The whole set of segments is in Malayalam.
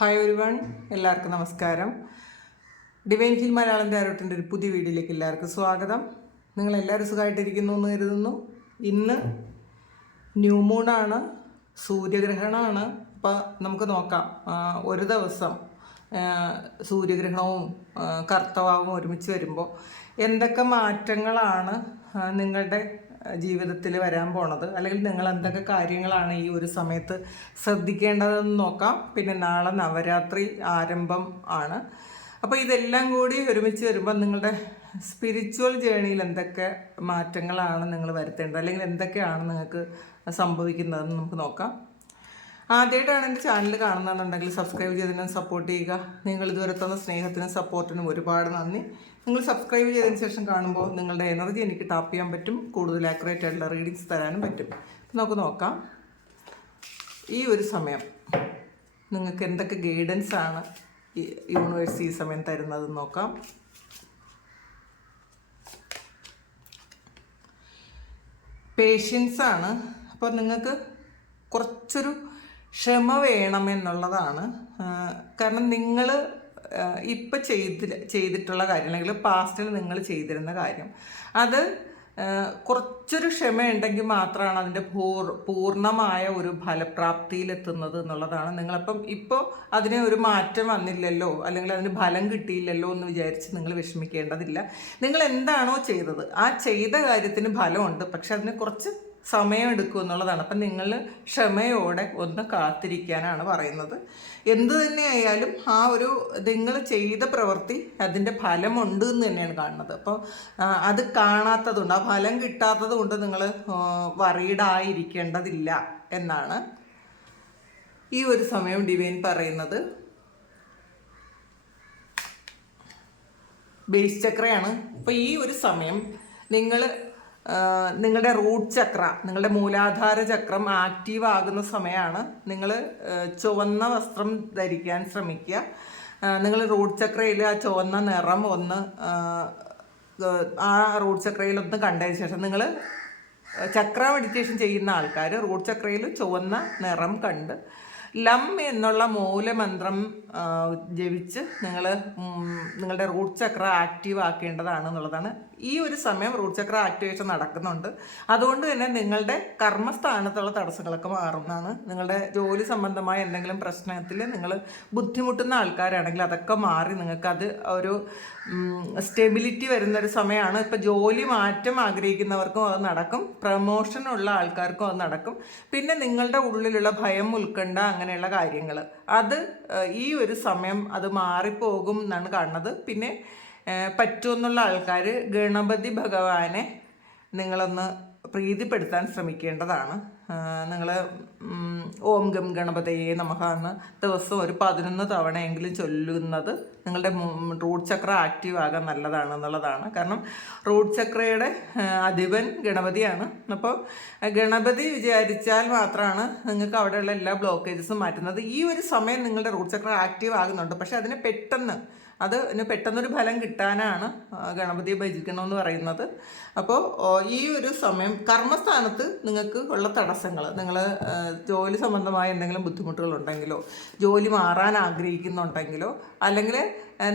ഹായ് എവരിവൺ, എല്ലാവർക്കും നമസ്കാരം. ഡിവൈൻ ഹിൽ മലയാളം ടാരോട്ടിൻ്റെ ഒരു പുതിയ വീഡിയോയിലേക്ക് എല്ലാവർക്കും സ്വാഗതം. നിങ്ങളെല്ലാവരും സുഖമായിട്ടിരിക്കുന്നു എന്ന് കരുതുന്നു. ഇന്ന് ന്യൂ മൂണാണ്, സൂര്യഗ്രഹണമാണ്. അപ്പോൾ നമുക്ക് നോക്കാം, ഒരു ദിവസം സൂര്യഗ്രഹണവും കർത്തവാവും ഒരുമിച്ച് വരുമ്പോൾ എന്തൊക്കെ മാറ്റങ്ങളാണ് നിങ്ങളുടെ ജീവിതത്തിൽ വരാൻ പോണത്, അല്ലെങ്കിൽ നിങ്ങൾ എന്തൊക്കെ കാര്യങ്ങളാണ് ഈ ഒരു സമയത്ത് ശ്രദ്ധിക്കേണ്ടതെന്ന് നോക്കാം. പിന്നെ നാളെ നവരാത്രി ആരംഭം ആണ്. അപ്പോൾ ഇതെല്ലാം കൂടി ഒരുമിച്ച് വരുമ്പോൾ നിങ്ങളുടെ സ്പിരിച്വൽ ജേണിയിൽ എന്തൊക്കെ മാറ്റങ്ങളാണ് നിങ്ങൾ വരുത്തേണ്ടത്, അല്ലെങ്കിൽ എന്തൊക്കെയാണ് നിങ്ങൾക്ക് സംഭവിക്കുന്നതെന്ന് നമുക്ക് നോക്കാം. ആദ്യമായിട്ടാണ് എൻ്റെ ചാനൽ കാണുന്നതെന്നുണ്ടെങ്കിൽ സബ്സ്ക്രൈബ് ചെയ്തതിനും സപ്പോർട്ട് ചെയ്യുക. നിങ്ങൾ ഇതുവരെ തന്ന സ്നേഹത്തിനും സപ്പോർട്ടിനും ഒരുപാട് നന്ദി. നിങ്ങൾ സബ്സ്ക്രൈബ് ചെയ്തതിന് ശേഷം കാണുമ്പോൾ നിങ്ങളുടെ എനർജി എനിക്ക് ടാപ്പ് ചെയ്യാൻ പറ്റും, കൂടുതൽ ആക്യുറേറ്റ് ആയിട്ടുള്ള റീഡിങ്സ് തരാനും പറ്റും. നമുക്ക് നോക്കാം ഈ ഒരു സമയം നിങ്ങൾക്ക് എന്തൊക്കെ ഗൈഡൻസ് ആണ് ഈ യൂണിവേഴ്സ് ഈ സമയം തരുന്നതെന്ന് നോക്കാം. പേഷ്യൻസ് ആണ്. അപ്പോൾ നിങ്ങൾക്ക് കുറച്ചൊരു ക്ഷമ വേണമെന്നുള്ളതാണ്. കാരണം നിങ്ങൾ ഇപ്പം ചെയ്തിട്ടുള്ള കാര്യം, അല്ലെങ്കിൽ പാസ്റ്റിൽ നിങ്ങൾ ചെയ്തിരുന്ന കാര്യം, അത് കുറച്ചൊരു ക്ഷമയുണ്ടെങ്കിൽ മാത്രമാണ് അതിൻ്റെ പൂർണ്ണമായ ഒരു ഫലപ്രാപ്തിയിലെത്തുന്നത് എന്നുള്ളതാണ്. നിങ്ങളപ്പം ഇപ്പോൾ അതിന് ഒരു മാറ്റം വന്നില്ലല്ലോ, അല്ലെങ്കിൽ അതിന് ഫലം കിട്ടിയില്ലല്ലോ എന്ന് വിചാരിച്ച് നിങ്ങൾ വിഷമിക്കേണ്ടതില്ല. നിങ്ങൾ എന്താണോ ചെയ്തത് ആ ചെയ്ത കാര്യത്തിന് ഫലമുണ്ട്, പക്ഷെ അതിന് കുറച്ച് സമയമെടുക്കും എന്നുള്ളതാണ്. അപ്പം നിങ്ങൾ ക്ഷമയോടെ ഒന്ന് കാത്തിരിക്കാനാണ് പറയുന്നത്. എന്തു തന്നെയായാലും ആ ഒരു നിങ്ങൾ ചെയ്ത പ്രവൃത്തി അതിൻ്റെ ഫലമുണ്ട് എന്ന് തന്നെയാണ് കാണുന്നത്. അപ്പോൾ അത് കാണാത്തതുകൊണ്ട്, ആ ഫലം കിട്ടാത്തത് കൊണ്ട് നിങ്ങൾ വറീഡായിരിക്കേണ്ടതില്ല എന്നാണ് ഈ ഒരു സമയം ഡിവൈൻ പറയുന്നത്. ബേസ് ചക്രയാണ്. അപ്പോൾ ഈ ഒരു സമയം നിങ്ങളുടെ റൂട്ട് ചക്ര, നിങ്ങളുടെ മൂലാധാര ചക്രം ആക്റ്റീവ് ആകുന്ന സമയമാണ്. നിങ്ങൾ ചുവന്ന വസ്ത്രം ധരിക്കാൻ ശ്രമിക്കുക. നിങ്ങൾ റൂട്ട് ചക്രയിൽ ആ ചുവന്ന നിറം ഒന്ന് ആ റൂട്ട് ചക്രയിൽ ഒന്ന് കണ്ടതിന് ശേഷം, നിങ്ങൾ ചക്ര മെഡിറ്റേഷൻ ചെയ്യുന്ന ആൾക്കാർ റൂട്ട് ചക്രയിൽ ചുവന്ന നിറം കണ്ട് ലം എന്നുള്ള മൂലമന്ത്രം ജപിച്ച് നിങ്ങളുടെ റൂട്ട് ചക്ര ആക്റ്റീവ് ആക്കേണ്ടതാണ് എന്നുള്ളതാണ്. ഈ ഒരു സമയം റൂട്ട് ചക്ര ആക്ടിവേഷൻ നടക്കുന്നുണ്ട്. അതുകൊണ്ട് തന്നെ നിങ്ങളുടെ കർമ്മസ്ഥാനത്തുള്ള തടസ്സങ്ങളൊക്കെ മാറുന്നതാണ്. നിങ്ങളുടെ ജോലി സംബന്ധമായ എന്തെങ്കിലും പ്രശ്നത്തിൽ നിങ്ങൾ ബുദ്ധിമുട്ടുന്ന ആൾക്കാരാണെങ്കിൽ അതൊക്കെ മാറി നിങ്ങൾക്കത് ഒരു സ്റ്റെബിലിറ്റി വരുന്നൊരു സമയമാണ്. ഇപ്പോൾ ജോലി മാറ്റം ആഗ്രഹിക്കുന്നവർക്കും അത് നടക്കും, പ്രമോഷനുള്ള ആൾക്കാർക്കും അത് നടക്കും. പിന്നെ നിങ്ങളുടെ ഉള്ളിലുള്ള ഭയം, ഉത്കണ്ഠ, അങ്ങനെയുള്ള കാര്യങ്ങൾ അത് ഈ ഒരു സമയം അത് മാറിപ്പോകും എന്നാണ് കാണുന്നത്. പിന്നെ പറ്റുമെന്നുള്ള ആൾക്കാർ ഗണപതി ഭഗവാനെ നിങ്ങളൊന്ന് പ്രീതിപ്പെടുത്താൻ ശ്രമിക്കേണ്ടതാണ്. നിങ്ങൾ ഓം ഗം ഗണപതയെ നമഃ എന്ന് ദിവസം ഒരു 11 തവണയെങ്കിലും ചൊല്ലുന്നത് നിങ്ങളുടെ റൂട്ട് ചക്ര ആക്റ്റീവ് ആകാൻ നല്ലതാണ് എന്നുള്ളതാണ്. കാരണം റൂട്ട് ചക്രയുടെ അധിപൻ ഗണപതിയാണ്. അപ്പോൾ ഗണപതി വിചാരിച്ചാൽ മാത്രമാണ് നിങ്ങൾക്ക് അവിടെയുള്ള എല്ലാ ബ്ലോക്കേജസും മാറ്റുന്നത്. ഈ ഒരു സമയം നിങ്ങളുടെ റൂട്ട് ചക്ര ആക്റ്റീവ് ആകുന്നുണ്ട്, പക്ഷെ അതിന് പെട്ടെന്നൊരു ഫലം കിട്ടാനാണ് ഗണപതിയെ ഭജിക്കണമെന്ന് പറയുന്നത്. അപ്പോൾ ഈ ഒരു സമയം കർമ്മസ്ഥാനത്ത് നിങ്ങൾക്ക് ഉള്ള തടസ്സങ്ങൾ, നിങ്ങൾ ജോലി സംബന്ധമായ എന്തെങ്കിലും ബുദ്ധിമുട്ടുകളുണ്ടെങ്കിലോ, ജോലി മാറാൻ ആഗ്രഹിക്കുന്നുണ്ടെങ്കിലോ, അല്ലെങ്കിൽ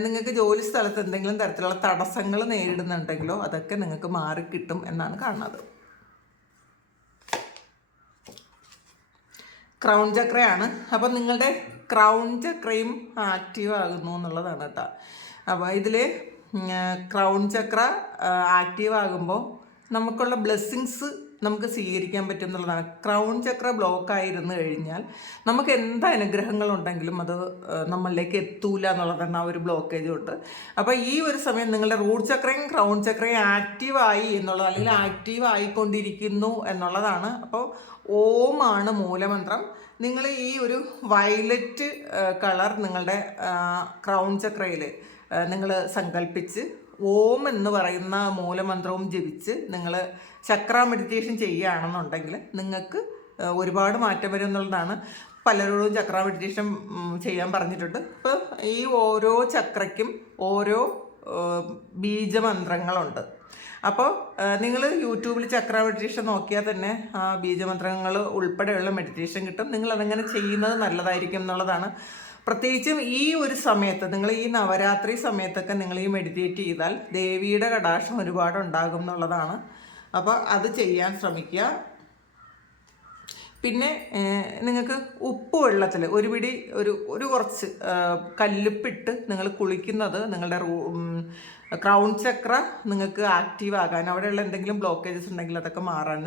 നിങ്ങൾക്ക് ജോലി സ്ഥലത്ത് എന്തെങ്കിലും തരത്തിലുള്ള തടസ്സങ്ങൾ നേരിടുന്നുണ്ടെങ്കിലോ അതൊക്കെ നിങ്ങൾക്ക് മാറിക്കിട്ടും എന്നാണ് കാണുന്നത്. ക്രൗൺ ചക്രയാണ്. അപ്പോൾ നിങ്ങളുടെ ക്രൗൺ ചക്രയും ആക്റ്റീവ് ആകുന്നു എന്നുള്ളതാണ് കേട്ടോ. അപ്പോൾ ഇതിൽ ക്രൗൺ ചക്ര ആക്റ്റീവ് ആകുമ്പോൾ നമുക്കുള്ള ബ്ലെസ്സിങ്സ് നമുക്ക് സ്വീകരിക്കാൻ പറ്റും എന്നുള്ളതാണ്. ക്രൗൺ ചക്ര ബ്ലോക്ക് ആയിരുന്നു കഴിഞ്ഞാൽ നമുക്ക് എന്ത് അനുഗ്രഹങ്ങളുണ്ടെങ്കിലും അത് നമ്മളിലേക്ക് എത്തൂല എന്നുള്ളതാണ് ആ ഒരു ബ്ലോക്കേജ് കൊണ്ട്. അപ്പോൾ ഈ ഒരു സമയം നിങ്ങളുടെ റൂട്ട് ചക്രയും ക്രൗൺ ചക്രയും ആക്റ്റീവായി എന്നുള്ളത്, അല്ലെങ്കിൽ ആക്റ്റീവ് ആയിക്കൊണ്ടിരിക്കുന്നു എന്നുള്ളതാണ്. അപ്പോൾ ഓം ആണ് മൂലമന്ത്രം. നിങ്ങൾ ഈ ഒരു വയലറ്റ് കളർ നിങ്ങളുടെ ക്രൗൺ ചക്രയിൽ നിങ്ങൾ സങ്കല്പിച്ച് ഓം എന്ന് പറയുന്ന മൂലമന്ത്രവും ജപിച്ച് നിങ്ങൾ ചക്ര മെഡിറ്റേഷൻ ചെയ്യുകയാണെന്നുണ്ടെങ്കിൽ നിങ്ങൾക്ക് ഒരുപാട് മാറ്റം വരും എന്നുള്ളതാണ്. പലരോടും ചക്ര മെഡിറ്റേഷൻ ചെയ്യാൻ പറഞ്ഞിട്ടുണ്ട്. അപ്പോൾ ഈ ഓരോ ചക്രയ്ക്കും ഓരോ ബീജമന്ത്രങ്ങളുണ്ട്. അപ്പോൾ നിങ്ങൾ യൂട്യൂബിൽ ചക്ര മെഡിറ്റേഷൻ നോക്കിയാൽ തന്നെ ബീജമന്ത്രങ്ങൾ ഉൾപ്പെടെയുള്ള മെഡിറ്റേഷൻ കിട്ടും. നിങ്ങളതെങ്ങനെ ചെയ്യുന്നത് നല്ലതായിരിക്കും എന്നുള്ളതാണ് പ്രത്യേകിച്ചും ഈ ഒരു സമയത്ത് നിങ്ങൾ ഈ നവരാത്രി സമയത്തൊക്കെ നിങ്ങൾ ഈ മെഡിറ്റേറ്റ് ചെയ്താൽ ദേവിയുടെ കടാക്ഷം ഒരുപാട് ഉണ്ടാകും എന്നുള്ളതാണ്. അപ്പോൾ അത് ചെയ്യാൻ ശ്രമിക്കുക. പിന്നെ നിങ്ങൾക്ക് ഉപ്പ് വെള്ളത്തിൽ ഒരു പിടി ഒരു കുറച്ച് കല്ലുപ്പിട്ട് നിങ്ങൾ കുളിക്കുന്നത് നിങ്ങളുടെ ക്രൗൺ ചക്ര നിങ്ങൾക്ക് ആക്റ്റീവ് ആകാൻ, അവിടെയുള്ള എന്തെങ്കിലും ബ്ലോക്കേജസ് ഉണ്ടെങ്കിൽ അതൊക്കെ മാറാൻ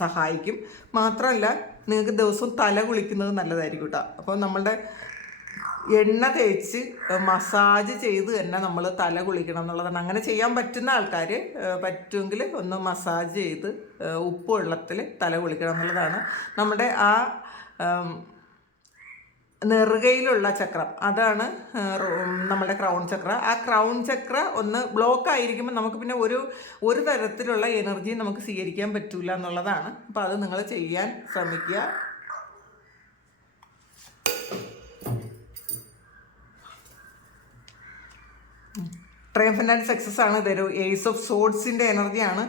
സഹായിക്കും. മാത്രമല്ല നിങ്ങൾക്ക് ദിവസവും തല കുളിക്കുന്നത് നല്ലതായിരിക്കും കേട്ടോ. അപ്പോൾ നമ്മളുടെ എണ്ണ തേച്ച് മസാജ് ചെയ്ത് തന്നെ നമ്മൾ തല കുളിക്കണം എന്നുള്ളതാണ്. അങ്ങനെ ചെയ്യാൻ പറ്റുന്ന ആൾക്കാർ പറ്റുമെങ്കിൽ ഒന്ന് മസാജ് ചെയ്ത് ഉപ്പ് വെള്ളത്തിൽ തല കുളിക്കണം എന്നുള്ളതാണ്. നമ്മുടെ ആ നെറുകയിലുള്ള ചക്രം, അതാണ് നമ്മുടെ ക്രൗൺ ചക്ര. ആ ക്രൗൺ ചക്ര ഒന്ന് ബ്ലോക്ക് ആയിരിക്കുമ്പോൾ നമുക്ക് പിന്നെ ഒരു തരത്തിലുള്ള എനർജി നമുക്ക് സ്വീകരിക്കാൻ പറ്റൂല എന്നുള്ളതാണ്. അപ്പോൾ അത് നിങ്ങൾ ചെയ്യാൻ ശ്രമിക്കുക. ട്രയംഫന്റ് ആൻഡ് സക്സസ് ആണ്. ഇതൊരു ഏസ് ഓഫ് സോഡ്സിൻ്റെ എനർജിയാണ്.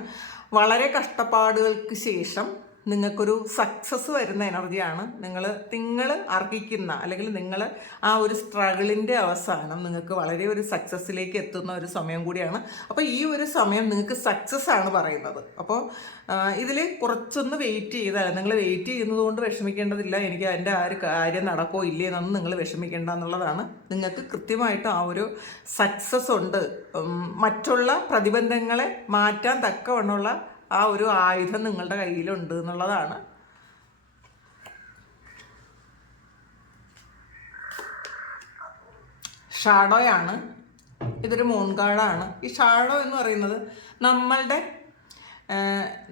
വളരെ കഷ്ടപ്പാടുകൾക്ക് ശേഷം നിങ്ങൾക്കൊരു സക്സസ് വരുന്ന എനർജിയാണ്. നിങ്ങൾ അർഹിക്കുന്ന, അല്ലെങ്കിൽ നിങ്ങൾ ആ ഒരു സ്ട്രഗിളിൻ്റെ അവസാനം നിങ്ങൾക്ക് വളരെ ഒരു സക്സസ്സിലേക്ക് എത്തുന്ന ഒരു സമയം കൂടിയാണ്. അപ്പോൾ ഈ ഒരു സമയം നിങ്ങൾക്ക് സക്സസ് ആണ് പറയുന്നത്. അപ്പോൾ ഇതിൽ കുറച്ചൊന്ന് വെയിറ്റ് ചെയ്താൽ, നിങ്ങൾ വെയിറ്റ് ചെയ്യുന്നത് കൊണ്ട് വിഷമിക്കേണ്ടതില്ല, എനിക്ക് അതിൻ്റെ ആ ഒരു കാര്യം നടക്കോ ഇല്ലേ എന്നൊന്നും നിങ്ങൾ വിഷമിക്കേണ്ട എന്നുള്ളതാണ്. നിങ്ങൾക്ക് കൃത്യമായിട്ട് ആ ഒരു സക്സസ് ഉണ്ട്. മറ്റുള്ള പ്രതിബന്ധങ്ങളെ മാറ്റാൻ തക്കവണ്ണമുള്ള ആ ഒരു ആയുധം നിങ്ങളുടെ കയ്യിലുണ്ട് എന്നുള്ളതാണ്. ഷാഡോയാണ്. ഇതൊരു മൂൺ കാർഡാണ്. ഈ ഷാഡോ എന്ന് പറയുന്നത്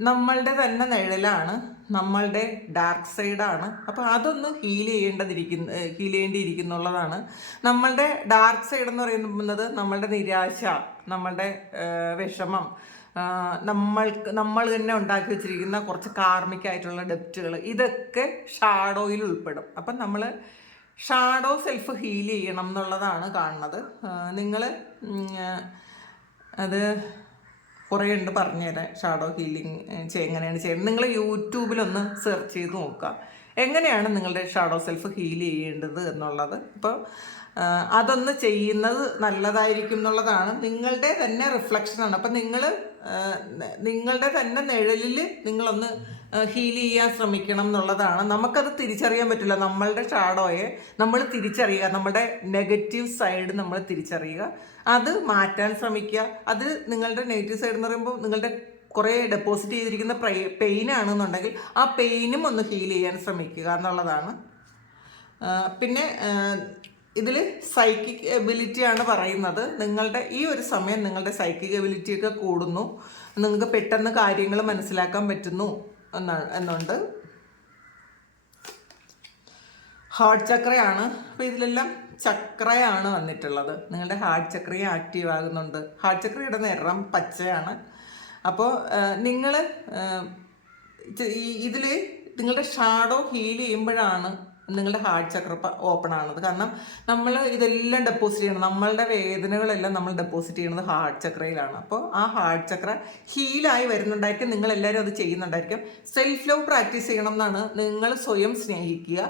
നമ്മളുടെ തന്നെ നിഴലാണ്, നമ്മളുടെ ഡാർക്ക് സൈഡാണ്. അപ്പോൾ അതൊന്ന് ഹീൽ ചെയ്യേണ്ടിയിരിക്കുന്നുള്ളതാണ്. നമ്മളുടെ ഡാർക്ക് സൈഡ് എന്ന് പറയുന്നത് നമ്മളുടെ നിരാശ, നമ്മളുടെ വിഷമം, നമ്മൾ തന്നെ ഉണ്ടാക്കി വെച്ചിരിക്കുന്ന കുറച്ച് കാർമിക്കായിട്ടുള്ള ഡെപ്റ്റുകൾ, ഇതൊക്കെ ഷാഡോയിൽ ഉൾപ്പെടും. അപ്പം നമ്മൾ ഷാഡോ സെൽഫ് ഹീൽ ചെയ്യണം എന്നുള്ളതാണ് കാണുന്നത്. നിങ്ങൾ അത് കുറേ ഉണ്ട് പറഞ്ഞുതരാം. ഷാഡോ ഹീലിംഗ് എങ്ങനെയാണ് ചെയ്യുന്നത്, നിങ്ങൾ യൂട്യൂബിലൊന്ന് സെർച്ച് ചെയ്ത് നോക്കുക എങ്ങനെയാണ് നിങ്ങളുടെ ഷാഡോ സെൽഫ് ഹീൽ ചെയ്യേണ്ടത് എന്നുള്ളത്. ഇപ്പോൾ അതൊന്ന് ചെയ്യുന്നത് നല്ലതായിരിക്കും എന്നുള്ളതാണ്. നിങ്ങളുടെ തന്നെ റിഫ്ലക്ഷനാണ്. അപ്പം നിങ്ങളുടെ തന്നെ നിഴലിൽ നിങ്ങളൊന്ന് ഹീൽ ചെയ്യാൻ ശ്രമിക്കണം എന്നുള്ളതാണ്. നമുക്കത് തിരിച്ചറിയാൻ പറ്റില്ല. നമ്മളുടെ ഷാഡോയെ നമ്മൾ തിരിച്ചറിയുക, നമ്മുടെ നെഗറ്റീവ് സൈഡ് നമ്മൾ തിരിച്ചറിയുക, അത് മാറ്റാൻ ശ്രമിക്കുക. അത് നിങ്ങളുടെ നെഗറ്റീവ് സൈഡ് എന്ന് പറയുമ്പോൾ നിങ്ങളുടെ കുറേ ഡെപ്പോസിറ്റ് ചെയ്തിരിക്കുന്ന പെയിനാണെന്നുണ്ടെങ്കിൽ ആ പെയിനും ഒന്ന് ഹീൽ ചെയ്യാൻ ശ്രമിക്കുക എന്നുള്ളതാണ്. പിന്നെ ഇതിൽ സൈക്കിക് എബിലിറ്റിയാണ് പറയുന്നത്. നിങ്ങളുടെ ഈ ഒരു സമയം നിങ്ങളുടെ സൈക്കിക് എബിലിറ്റിയൊക്കെ കൂടുന്നു, നിങ്ങൾക്ക് പെട്ടെന്ന് കാര്യങ്ങൾ മനസ്സിലാക്കാൻ പറ്റുന്നു എന്നുണ്ട്. ഹാർട്ട് ചക്രയാണ്. അപ്പോൾ ഇതിലെല്ലാം ചക്രയാണ് വന്നിട്ടുള്ളത്. നിങ്ങളുടെ ഹാർട്ട് ചക്രയും ആക്റ്റീവ് ആകുന്നുണ്ട്. ഹാർട്ട് ചക്രയുടെ നിറം പച്ചയാണ്. അപ്പോൾ നിങ്ങൾ ഇതിൽ നിങ്ങളുടെ ഷാഡോ ഹീൽ ചെയ്യുമ്പോഴാണ് നിങ്ങളുടെ ഹാർട്ട് ചക്ര ഓപ്പൺ ആണത്. കാരണം നമ്മൾ ഇതെല്ലാം ഡെപ്പോസിറ്റ് ചെയ്യണം, നമ്മളുടെ വേദനകളെല്ലാം നമ്മൾ ഡെപ്പോസിറ്റ് ചെയ്യുന്നത് ഹാർട്ട് ചക്രയിലാണ്. അപ്പോൾ ആ ഹാർട്ട് ചക്ര ഹീലായി വരുന്നുണ്ടായിരിക്കും. നിങ്ങളെല്ലാവരും അത് ചെയ്യുന്നുണ്ടായിരിക്കും. സെൽഫ് ലവ് പ്രാക്ടീസ് ചെയ്യണം എന്നാണ്. നിങ്ങൾ സ്വയം സ്നേഹിക്കുക.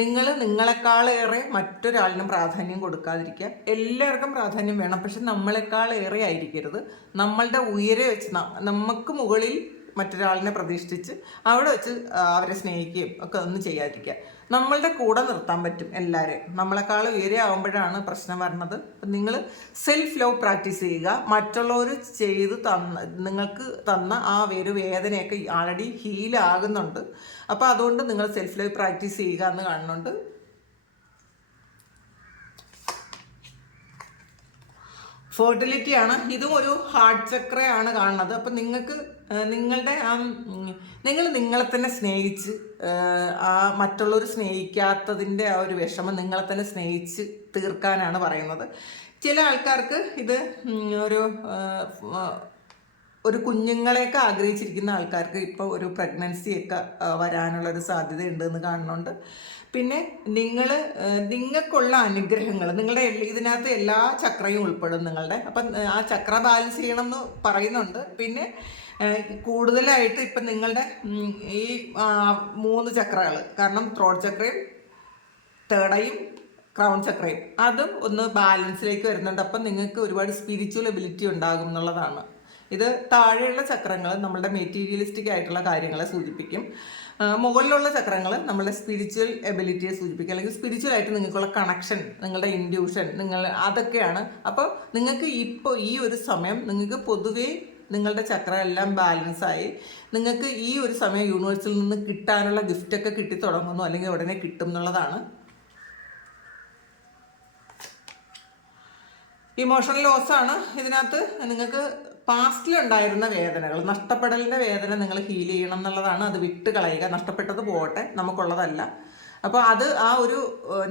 നിങ്ങളെക്കാളേറെ മറ്റൊരാളിനും പ്രാധാന്യം കൊടുക്കാതിരിക്കുക. എല്ലാവർക്കും പ്രാധാന്യം വേണം, പക്ഷെ നമ്മളെക്കാളേറെ ആയിരിക്കരുത്. നമ്മളുടെ ഉയരെ വെച്ച് നമുക്ക് മുകളിൽ മറ്റൊരാളിനെ പ്രതിഷ്ഠിച്ച് അവിടെ വെച്ച് അവരെ സ്നേഹിക്കുകയും ഒക്കെ ഒന്നും ചെയ്യാതിരിക്കുക. നമ്മളുടെ കൂടെ നിർത്താൻ പറ്റും എല്ലാവരെയും. നമ്മളെക്കാൾ ഉയരെ ആകുമ്പോഴാണ് പ്രശ്നം വരുന്നത്. അപ്പം നിങ്ങൾ സെൽഫ് ലവ് പ്രാക്ടീസ് ചെയ്യുക. മറ്റുള്ളവർ ചെയ്ത് നിങ്ങൾക്ക് തന്ന ആ ഒരു വേദനയൊക്കെ ആൾറെഡി ഹീലാകുന്നുണ്ട്. അപ്പോൾ അതുകൊണ്ട് നിങ്ങൾ സെൽഫ് ലവ് പ്രാക്ടീസ് ചെയ്യുക എന്ന് കാണുന്നുണ്ട്. ഫെർട്ടിലിറ്റിയാണ്. ഇതും ഒരു ഹാർട്ട് ചക്രയാണ് കാണുന്നത്. അപ്പം നിങ്ങൾ നിങ്ങളെ തന്നെ സ്നേഹിച്ച് മറ്റുള്ളവർ സ്നേഹിക്കാത്തതിൻ്റെ ആ ഒരു വിഷമം നിങ്ങളെ തന്നെ സ്നേഹിച്ച് തീർക്കാനാണ് പറയുന്നത്. ചില ആൾക്കാർക്ക് ഇത് ഒരു കുഞ്ഞുങ്ങളെയൊക്കെ ആഗ്രഹിച്ചിരിക്കുന്ന ആൾക്കാർക്ക് ഇപ്പോൾ ഒരു പ്രഗ്നൻസിയൊക്കെ വരാനുള്ളൊരു സാധ്യതയുണ്ട് എന്ന് കാണുന്നുണ്ട്. പിന്നെ നിങ്ങൾക്കുള്ള അനുഗ്രഹങ്ങൾ, നിങ്ങളുടെ ഇതിനകത്ത് എല്ലാ ചക്രയും ഉൾപ്പെടും നിങ്ങളുടെ. അപ്പം ആ ചക്ര ബാലൻസ് ചെയ്യണം എന്ന് പറയുന്നുണ്ട്. പിന്നെ കൂടുതലായിട്ട് ഇപ്പം നിങ്ങളുടെ ഈ 3 ചക്രകൾ, കാരണം ത്രോട്ട് ചക്രയും തേർഡ് ഐയും ക്രൗൺ ചക്രയും അതും ഒന്ന് ബാലൻസിലേക്ക് വരുന്നുണ്ട്. അപ്പം നിങ്ങൾക്ക് ഒരുപാട് സ്പിരിച്വൽ എബിലിറ്റി ഉണ്ടാകും എന്നുള്ളതാണ്. ഇത് താഴെയുള്ള ചക്രങ്ങൾ നമ്മളുടെ മെറ്റീരിയലിസ്റ്റിക് ആയിട്ടുള്ള കാര്യങ്ങളെ സൂചിപ്പിക്കും. മുകളിലുള്ള ചക്രങ്ങൾ നമ്മളുടെ സ്പിരിച്വൽ എബിലിറ്റിയെ സൂചിപ്പിക്കും, അല്ലെങ്കിൽ സ്പിരിച്വൽ ആയിട്ട് നിങ്ങൾക്കുള്ള കണക്ഷൻ, നിങ്ങളുടെ ഇൻഡ്യൂഷൻ, അതൊക്കെയാണ്. അപ്പോൾ നിങ്ങൾക്ക് ഇപ്പോൾ ഈ ഒരു സമയം നിങ്ങൾക്ക് പൊതുവേ നിങ്ങളുടെ ചക്ര എല്ലാം ബാലൻസായി നിങ്ങൾക്ക് ഈ ഒരു സമയം യൂണിവേഴ്സിൽ നിന്ന് കിട്ടാനുള്ള ഗിഫ്റ്റൊക്കെ കിട്ടി തുടങ്ങുന്നു, അല്ലെങ്കിൽ ഉടനെ കിട്ടും എന്നുള്ളതാണ്. ഇമോഷണൽ ലോസാണ് ഇതിനകത്ത്. നിങ്ങൾക്ക് പാസ്റ്റിലുണ്ടായിരുന്ന വേദനകൾ, നഷ്ടപ്പെടലിൻ്റെ വേദന നിങ്ങൾ ഹീൽ ചെയ്യണം എന്നുള്ളതാണ്. അത് വിട്ട് കളയുക, നഷ്ടപ്പെട്ടത് പോകട്ടെ, നമുക്കുള്ളതല്ല. അപ്പോൾ അത് ആ ഒരു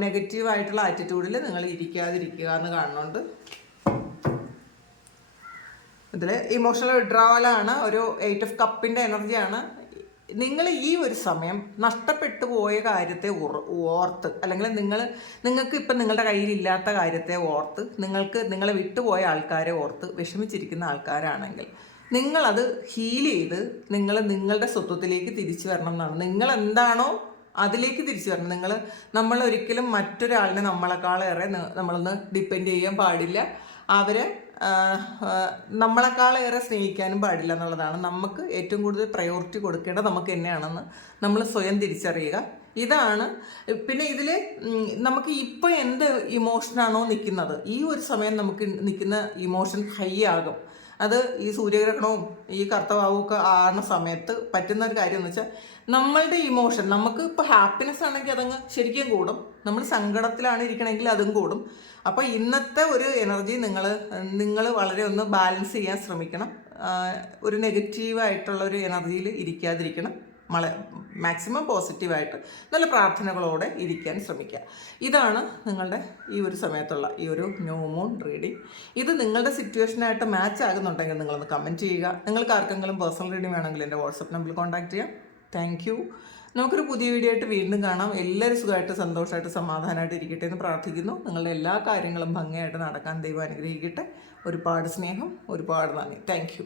നെഗറ്റീവായിട്ടുള്ള ആറ്റിറ്റ്യൂഡിൽ നിങ്ങൾ ഇരിക്കാതിരിക്കുക എന്ന് കാണുന്നുണ്ട്. ഇതിൽ ഇമോഷണൽ വിഡ്രാവലാണ്, ഒരു 8 ഓഫ് കപ്പിൻ്റെ എനർജിയാണ്. നിങ്ങൾ ഈ ഒരു സമയം നഷ്ടപ്പെട്ടു പോയ കാര്യത്തെ ഓർത്ത്, അല്ലെങ്കിൽ നിങ്ങൾക്ക് ഇപ്പം നിങ്ങളുടെ കയ്യിലില്ലാത്ത കാര്യത്തെ ഓർത്ത്, നിങ്ങളെ വിട്ടുപോയ ആൾക്കാരെ ഓർത്ത് വിഷമിച്ചിരിക്കുന്ന ആൾക്കാരാണെങ്കിൽ നിങ്ങളത് ഹീൽ ചെയ്ത് നിങ്ങളുടെ സ്വത്വത്തിലേക്ക് തിരിച്ചു വരണം എന്നാണ്. നിങ്ങൾ എന്താണോ അതിലേക്ക് തിരിച്ചു വരണം. നമ്മൾ ഒരിക്കലും മറ്റൊരാളിനെ നമ്മളെക്കാളേറെ നമ്മളൊന്ന് ഡിപ്പെൻഡ് ചെയ്യാൻ പാടില്ല. അവരെ നമ്മളെക്കാളേറെ സ്നേഹിക്കാനും പാടില്ല എന്നുള്ളതാണ്. നമുക്ക് ഏറ്റവും കൂടുതൽ പ്രയോറിറ്റി കൊടുക്കേണ്ടത് നമുക്ക് തന്നെയാണെന്ന് നമ്മൾ സ്വയം തിരിച്ചറിയുക. ഇതാണ്. പിന്നെ ഇതിൽ നമുക്ക് ഇപ്പോൾ എന്ത് ഇമോഷനാണോ നിൽക്കുന്നത്, ഈ ഒരു സമയം നമുക്ക് നിൽക്കുന്ന ഇമോഷൻ ഹൈ ആകും. അത് ഈ സൂര്യഗ്രഹണവും ഈ കർത്തവാവും ഒക്കെ ആകുന്ന സമയത്ത് പറ്റുന്ന ഒരു കാര്യം എന്ന് വെച്ചാൽ നമ്മളുടെ ഇമോഷൻ, നമുക്ക് ഇപ്പോൾ ഹാപ്പിനെസ് ആണെങ്കിൽ അതങ്ങ് ശരിക്കും കൂടും, നമ്മൾ സങ്കടത്തിലാണ് ഇരിക്കണമെങ്കിൽ അതും കൂടും. അപ്പോൾ ഇന്നത്തെ ഒരു എനർജി നിങ്ങൾ വളരെ ഒന്ന് ബാലൻസ് ചെയ്യാൻ ശ്രമിക്കണം. ഒരു നെഗറ്റീവായിട്ടുള്ള ഒരു എനർജിയിൽ ഇരിക്കാതിരിക്കണം. മാക്സിമം പോസിറ്റീവായിട്ട് നല്ല പ്രാർത്ഥനകളോടെ ഇരിക്കാൻ ശ്രമിക്കുക. ഇതാണ് നിങ്ങളുടെ ഈ ഒരു സമയത്തുള്ള ഈ ഒരു ന്യൂ മൂൺ റീഡിങ്. ഇത് നിങ്ങളുടെ സിറ്റുവേഷനായിട്ട് മാച്ച് ആകുന്നുണ്ടെങ്കിൽ നിങ്ങളൊന്ന് കമൻറ്റ് ചെയ്യുക. നിങ്ങൾക്ക് ആർക്കെങ്കിലും പേഴ്സണൽ റീഡിങ് വേണമെങ്കിൽ എൻ്റെ വാട്സപ്പ് നമ്പറിൽ കോൺടാക്ട് ചെയ്യാം. Thank you. നമുക്കൊരു പുതിയ വീഡിയോ ആയിട്ട് വീണ്ടും കാണാം. എല്ലാവരും സുഖമായിട്ട് സന്തോഷമായിട്ട് സമാധാനമായിട്ട് ഇരിക്കട്ടെ എന്ന് പ്രാർത്ഥിക്കുന്നു. നിങ്ങളുടെ എല്ലാ കാര്യങ്ങളും ഭംഗിയായിട്ട് നടക്കാൻ ദൈവം അനുഗ്രഹിക്കട്ടെ. ഒരുപാട് സ്നേഹം, ഒരുപാട് നന്ദി. Thank you.